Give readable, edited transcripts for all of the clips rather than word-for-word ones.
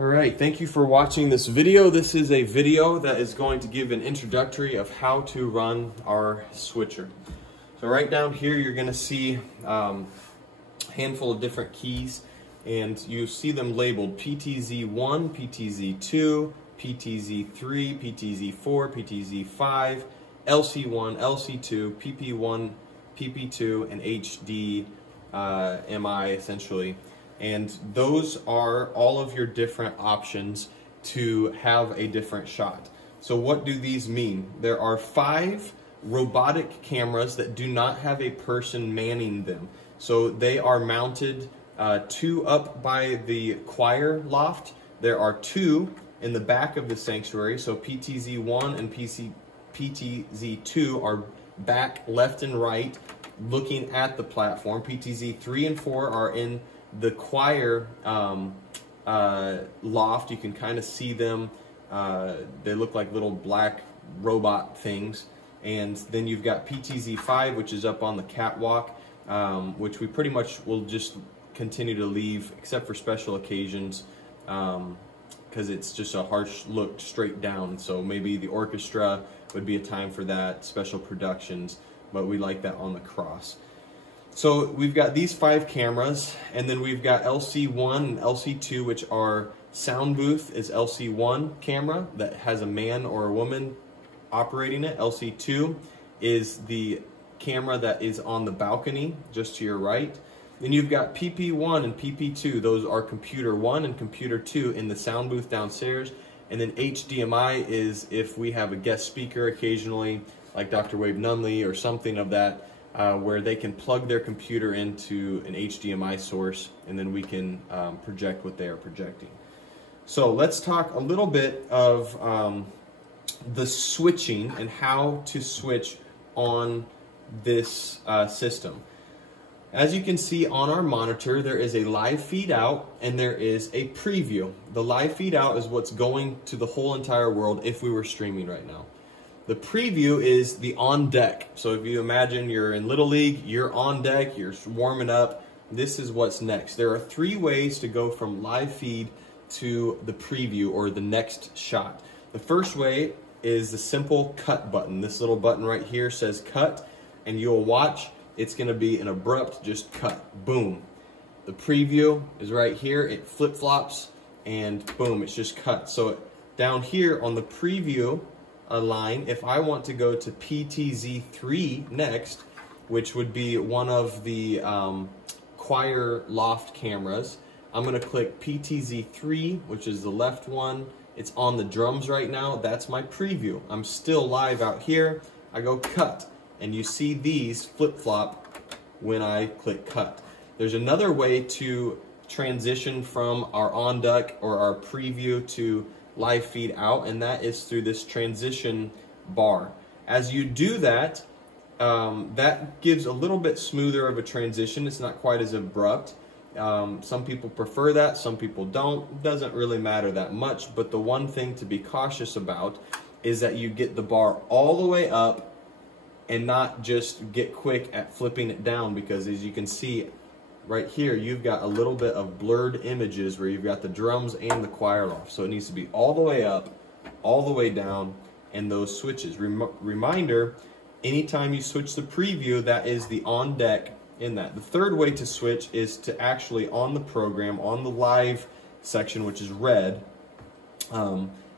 All right, thank you for watching this video. This is a video that is going to give an introductory of how to run our switcher. So right down here, you're gonna see a handful of different keys, and you see them labeled PTZ1, PTZ2, PTZ3, PTZ4, PTZ5, LC1, LC2, PP1, PP2, and HDMI essentially. And those are all of your different options to have a different shot. So what do these mean? There are 5 robotic cameras that do not have a person manning them. So they are mounted 2 up by the choir loft. There are 2 in the back of the sanctuary. So PTZ1 and PTZ2 are back left and right looking at the platform. PTZ3 and 4 are in the choir loft. You can kind of see them. They look like little black robot things. And then you've got PTZ5, which is up on the catwalk, which we pretty much will just continue to leave except for special occasions, because it's just a harsh look straight down. So maybe the orchestra would be a time for that, special productions, but we like that on the cross. So we've got these 5 cameras, and then we've got LC1 and LC2, which are sound booth is LC1 camera that has a man or a woman operating it. LC2 is the camera that is on the balcony just to your right. Then you've got PP1 and PP2. Those are computer 1 and computer 2 in the sound booth downstairs. And then HDMI is if we have a guest speaker occasionally, like Dr. Wade Nunley or something of that, where they can plug their computer into an HDMI source, and then we can project what they are projecting. So let's talk a little bit of the switching and how to switch on this system. As you can see on our monitor, there is a live feed out and there is a preview. The live feed out is what's going to the whole entire world if we were streaming right now. The preview is the on deck. So if you imagine you're in Little League, you're on deck, you're warming up, this is what's next. There are 3 ways to go from live feed to the preview or the next shot. The first way is the simple cut button. This little button right here says cut, and you'll watch, it's gonna be an abrupt just cut, boom. The preview is right here, it flip-flops, and boom, it's just cut. So down here on the preview line, if I want to go to PTZ3 next, which would be one of the choir loft cameras, I'm going to click PTZ3, which is the left one. It's on the drums right now. That's my preview. I'm still live out here. I go cut, and you see these flip-flop when I click cut. There's another way to transition from our on deck or our preview to live feed out, and that is through this transition bar. As you do that, that gives a little bit smoother of a transition. It's not quite as abrupt. Some people prefer that, some people don't. It doesn't really matter that much, but the one thing to be cautious about is that you get the bar all the way up and not just get quick at flipping it down, because as you can see right here, you've got a little bit of blurred images where you've got the drums and the choir loft. So it needs to be all the way up, all the way down, and those switches. Reminder, anytime you switch the preview, that is the on deck in that. The third way to switch is to actually on the program, on the live section, which is red,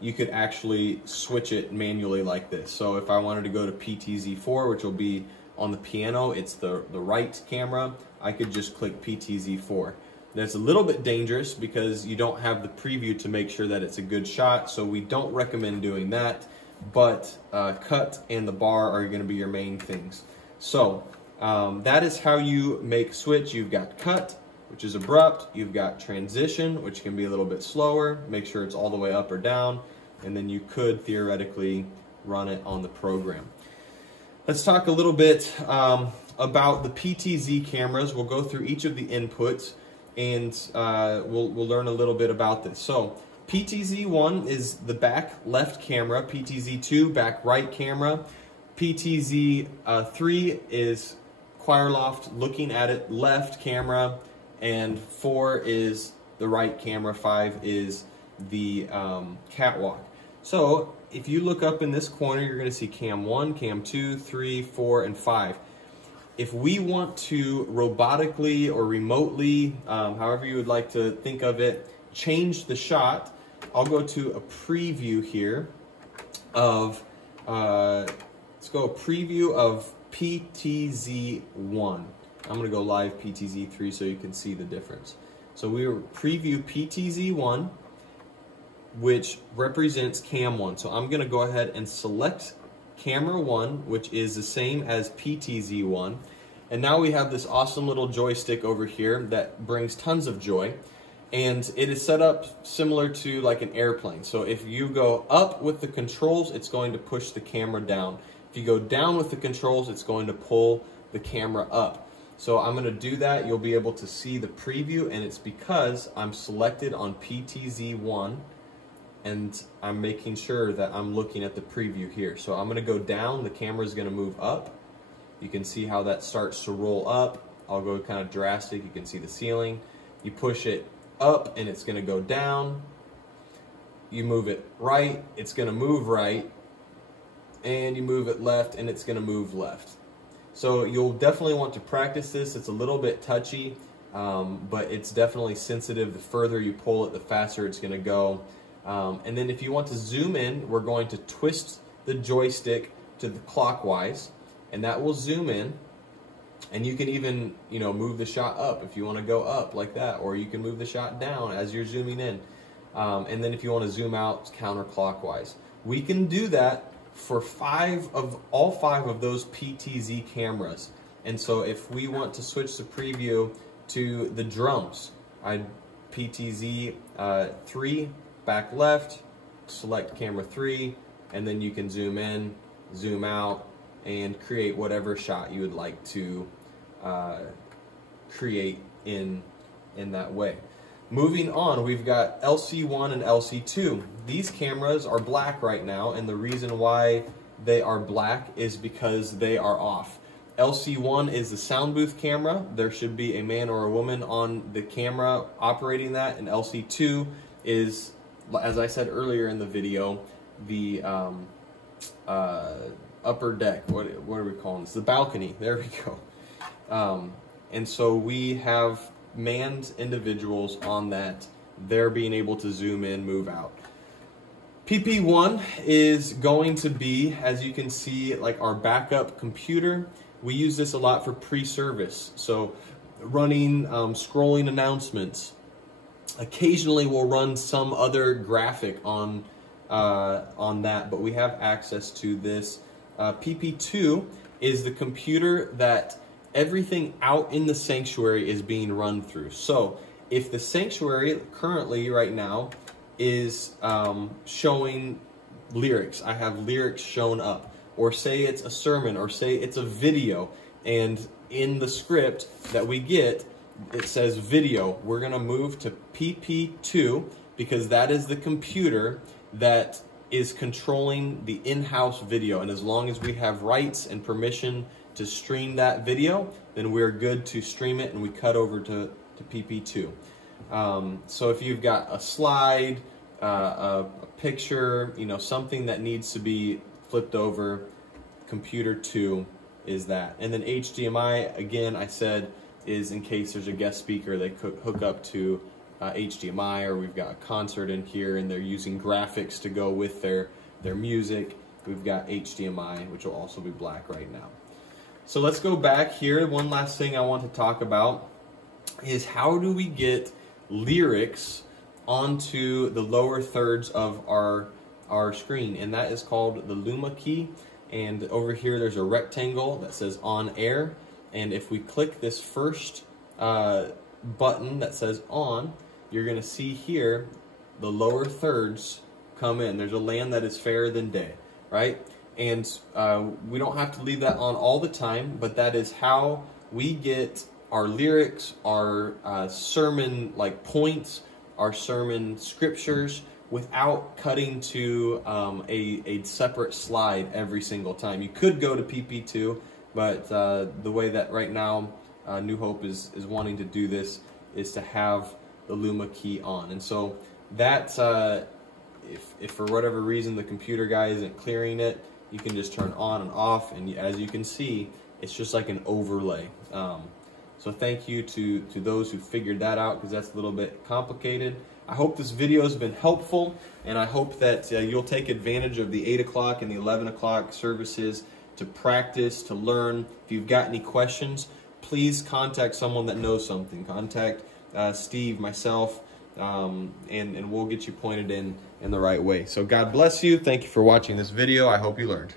you could actually switch it manually like this. So if I wanted to go to PTZ4, which will be on the piano, it's the right camera, I could just click PTZ4. That's a little bit dangerous because you don't have the preview to make sure that it's a good shot, so we don't recommend doing that, but cut and the bar are going to be your main things. So that is how you make switch. You've got cut, which is abrupt, you've got transition, which can be a little bit slower, make sure it's all the way up or down, and then you could theoretically run it on the program. Let's talk a little bit about the PTZ cameras. We'll go through each of the inputs, and we'll learn a little bit about this. So PTZ1 is the back left camera, PTZ2 back right camera, PTZ3 is choir loft looking at it left camera, and 4 is the right camera, 5 is the catwalk. So if you look up in this corner, you're going to see cam 1, cam 2, 3, 4, and 5. If we want to robotically or remotely, however you would like to think of it, change the shot, I'll go to a preview here of, let's go a preview of PTZ1. I'm going to go live PTZ3 so you can see the difference. So we will preview PTZ1, which represents cam 1. So I'm going to go ahead and select camera 1, which is the same as PTZ1. And now we have this awesome little joystick over here that brings tons of joy. And it is set up similar to like an airplane. So if you go up with the controls, it's going to push the camera down. If you go down with the controls, it's going to pull the camera up. So I'm going to do that. You'll be able to see the preview, and it's because I'm selected on PTZ1. And I'm making sure that I'm looking at the preview here. So I'm going to go down, the camera is going to move up. You can see how that starts to roll up. I'll go kind of drastic, you can see the ceiling. You push it up and it's going to go down. You move it right, it's going to move right. And you move it left and it's going to move left. So you'll definitely want to practice this. It's a little bit touchy, but it's definitely sensitive. The further you pull it, the faster it's going to go. And then if you want to zoom in, we're going to twist the joystick to the clockwise, and that will zoom in. And you can even, you know, move the shot up if you want to go up like that, or you can move the shot down as you're zooming in. And then if you want to zoom out counterclockwise, we can do that for all five of those PTZ cameras. And so if we want to switch the preview to the drums, I'd PTZ 3. Back left, select camera 3, and then you can zoom in, zoom out, and create whatever shot you would like to create in that way. Moving on, we've got LC1 and LC2. These cameras are black right now, and the reason why they are black is because they are off. LC1 is the sound booth camera. There should be a man or a woman on the camera operating that, and LC2 is, as I said earlier in the video, the upper deck. What are we calling this? The balcony. There we go. And so we have manned individuals on that. They're being able to zoom in, move out. PP1 is going to be, as you can see, like our backup computer. We use this a lot for pre-service. So running scrolling announcements. Occasionally we'll run some other graphic on that, but we have access to this. PP2 is the computer that everything out in the sanctuary is being run through. So if the sanctuary currently right now is showing lyrics, I have lyrics shown up, or say it's a sermon, or say it's a video, and in the script that we get, it says video. We're going to move to PP2 because that is the computer that is controlling the in-house video. And as long as we have rights and permission to stream that video, then we're good to stream it, and we cut over to PP2. So if you've got a slide, a picture, you know, something that needs to be flipped over, computer 2 is that. And then HDMI, again, I said, is in case there's a guest speaker, they could hook up to HDMI, or we've got a concert in here and they're using graphics to go with their music. We've got HDMI, which will also be black right now. So let's go back here. One last thing I want to talk about is how do we get lyrics onto the lower thirds of our screen, and that is called the LUMA key. And over here there's a rectangle that says on air, and if we click this first button that says on, you're going to see here the lower thirds come in. There's a land that is fairer than day, right? And we don't have to leave that on all the time, but that is how we get our lyrics, our sermon like points, our sermon scriptures, without cutting to a separate slide every single time. You could go to PP2, but the way that right now New Hope is wanting to do this is to have the LUMA key on. And so That's if for whatever reason the computer guy isn't clearing it, you can just turn on and off, and as you can see, it's just like an overlay. So thank you to those who figured that out, because that's a little bit complicated. I hope this video has been helpful, and I hope that you'll take advantage of the 8 o'clock and the 11 o'clock services to practice, to learn. If you've got any questions, please contact someone that knows something. Contact Steve, myself, and we'll get you pointed in the right way. So God bless you. Thank you for watching this video. I hope you learned.